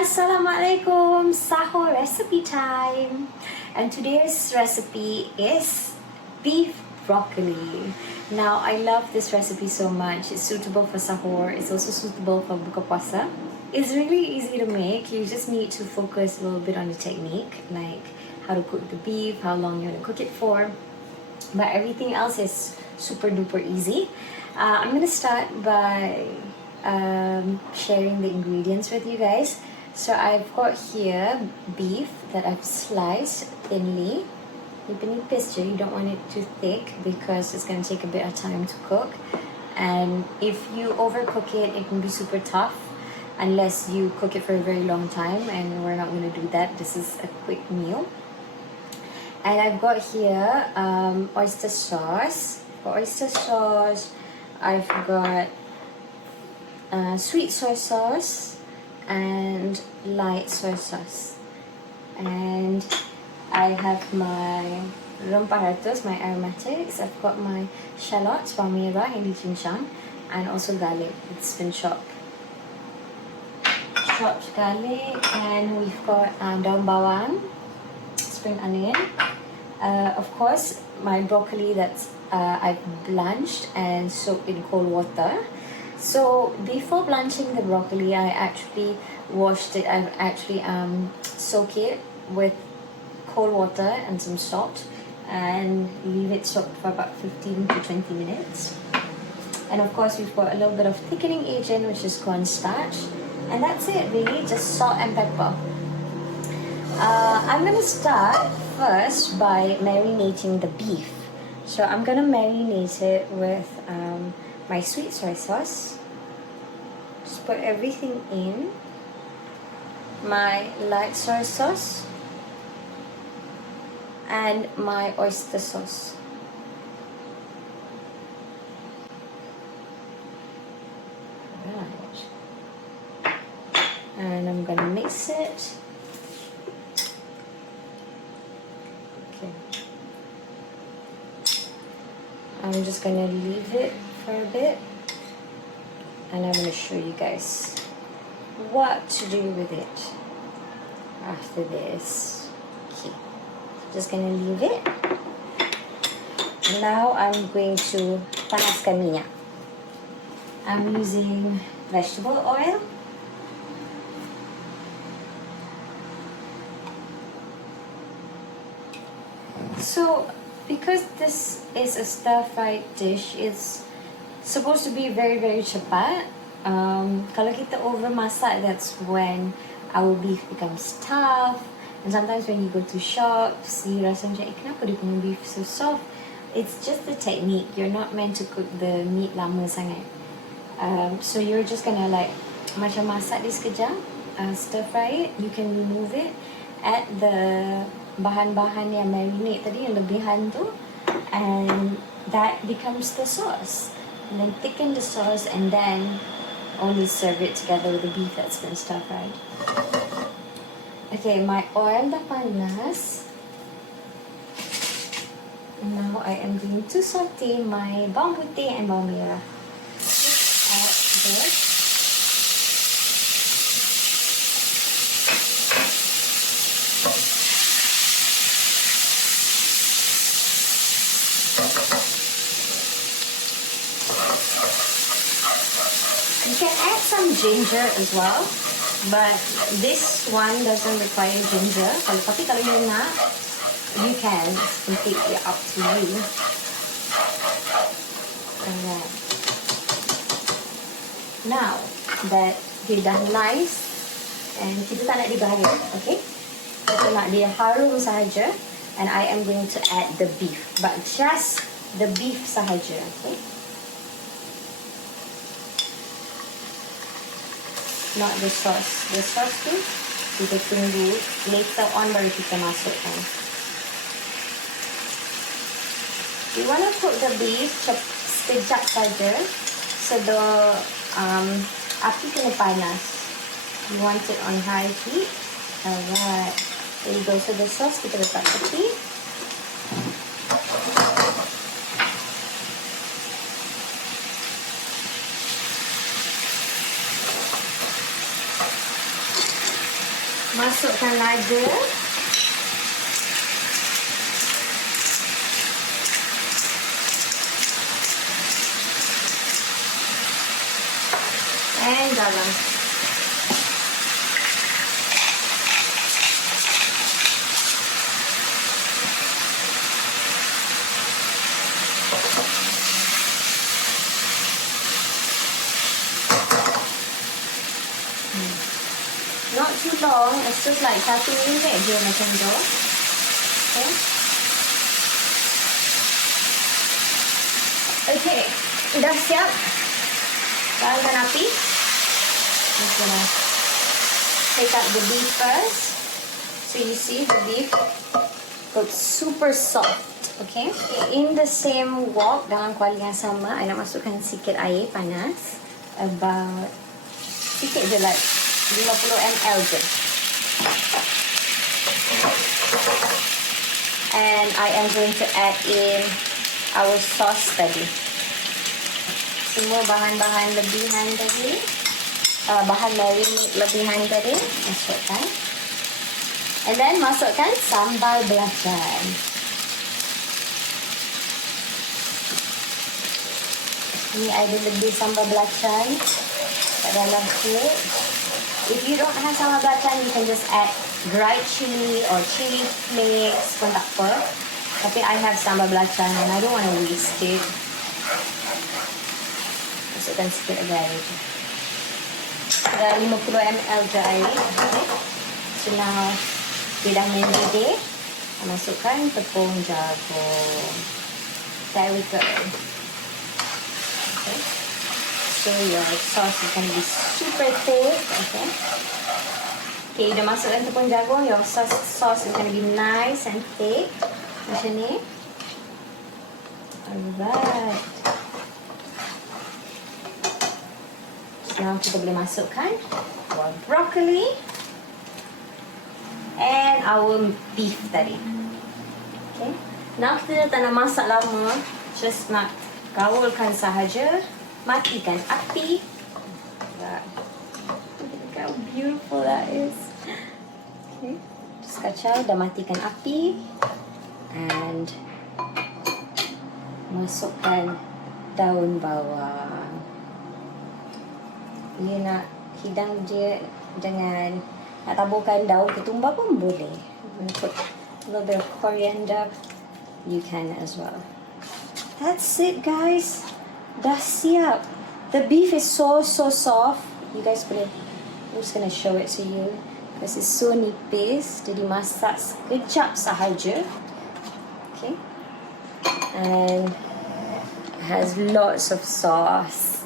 Assalamualaikum, Sahur recipe time. And today's recipe is beef broccoli. Now I love this recipe so much. It's suitable for sahur. It's also suitable for buka puasa. It's really easy to make. You just need to focus a little bit on the technique, like how to cook the beef, how long you want to cook it for. But everything else is super duper easy. I'm gonna start by sharing the ingredients with you guys. So I've got here beef that I've sliced thinly. Nipis, you don't want it too thick because it's going to take a bit of time to cook. And if you overcook it, it can be super tough unless you cook it for a very long time, and we're not going to do that. This is a quick meal. And I've got here oyster sauce. For oyster sauce, I've got sweet soy sauce and light soy sauce, and I have my rempah ratus, my aromatics. I've got my shallots, bawang merah yang dicincang, and also garlic. It's been chopped garlic, and we've got daun bawang, spring onion, of course my broccoli that's I've blanched and soaked in cold water. So before blanching the broccoli, I actually washed it. I've actually soaked it with cold water and some salt and leave it soaked for about 15 to 20 minutes. And of course we've got a little bit of thickening agent, which is cornstarch, and that's it really, just salt and pepper. I'm gonna start first by marinating the beef. So I'm gonna marinate it with my sweet soy sauce. Just put everything in. My light soy sauce and my oyster sauce. Right. And I'm gonna mix it. Okay. I'm just gonna leave it for a bit, and I'm gonna show you guys what to do with it after this. Okay, just gonna leave it. Now I'm going to panaskan minyak. I'm using vegetable oil. So because this is a stir-fried dish, it's supposed to be very, very cepat. Kalau kita over masak, that's when our beef becomes tough. And sometimes when you go to shops, you rasa macam, kenapa dia punya beef so soft? It's just the technique. You're not meant to cook the meat lama sangat. So you're just gonna like macam masak dia sekejap, stir-fry it. You can remove it, add the bahan-bahan yang marinate tadi, yang lebihan tu, and that becomes the sauce. And then thicken the sauce, and then only serve it together with the beef that's been stir-fried. Okay, my oil dah panas. Now I am going to saute my bawang putih and bawang merah. Just add this. You can add some ginger as well, but this one doesn't require ginger. Tapi kalau you nak, you can. It's completely up to you. Alright. Now that dia dah nice, and kita tak nak dia garing, okay? Kita nak dia harum sahaja, and I am going to add the beef, but just the beef sahaja, okay? Not the sauce. The sauce tu kita tunggu later on baru kita masukkan. You want to cook the beef sekejap saja, so the api kena panas. You want it on high heat. Alright, there you go. So the sauce kita letak tepi. Masukkan lada. And garam. Not too long, it's just like 1 minit je macam tu. Okay. Okay, dah siap. Tahan api. I'm gonna take out the beef first. So you see the beef looks super soft. Okay. In the same wok, dalam kuali yang sama, I nak masukkan sikit air panas. About sikit je, like 50 ml je. And I am going to add in our sauce tadi. Semua bahan-bahan lebihan tadi, bahan marinade lebihan tadi, masukkan. And then masukkan sambal belacan. Ni ada lebih sambal belacan kat dalam tu. If you don't have sambal belacan, you can just add dried chili or chili flakes pun tak apa. Tapi I have sambal belacan and I don't want to waste it. Masukkan sikit lagi air. Dah 50 ml je air. Okay. So now, dia dah mendidih. Masukkan tepung jagung. There we go. Okay. So your sauce is going to be super thick. Okay. Okay, dah masukkan tepung jagung. Your sauce is going to be nice and thick. Macam ni. Alright. Now kita boleh masukkan our broccoli and our beef tadi. Okay. Now kita tak nak masak lama, just nak gaulkan sahaja, matikan api. Look how beautiful that is. Okay. Just kacau, dah matikan api and masukkan daun bawang. You nak hidang dia dengan nak taburkan daun ketumbar pun boleh. Put a little bit of coriander, you can as well. That's it guys. Dah siap. The beef is so soft. You guys boleh, I'm just gonna show it to you. Because it's so nipis. Jadi masak sekejap sahaja. Okay. And it has lots of sauce.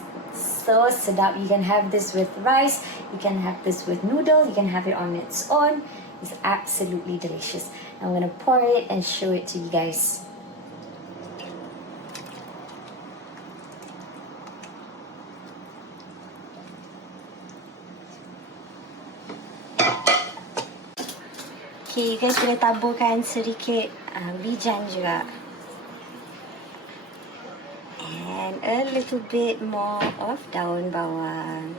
So sedap. You can have this with rice, you can have this with noodle, you can have it on its own. It's absolutely delicious. I'm going to pour it and show it to you guys. Okay, you guys boleh taburkan sedikit wijan juga. And a little bit more of daun bawang.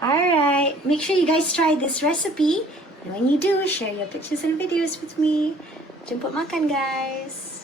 Alright, make sure you guys try this recipe. And when you do, share your pictures and videos with me. Jemput makan guys.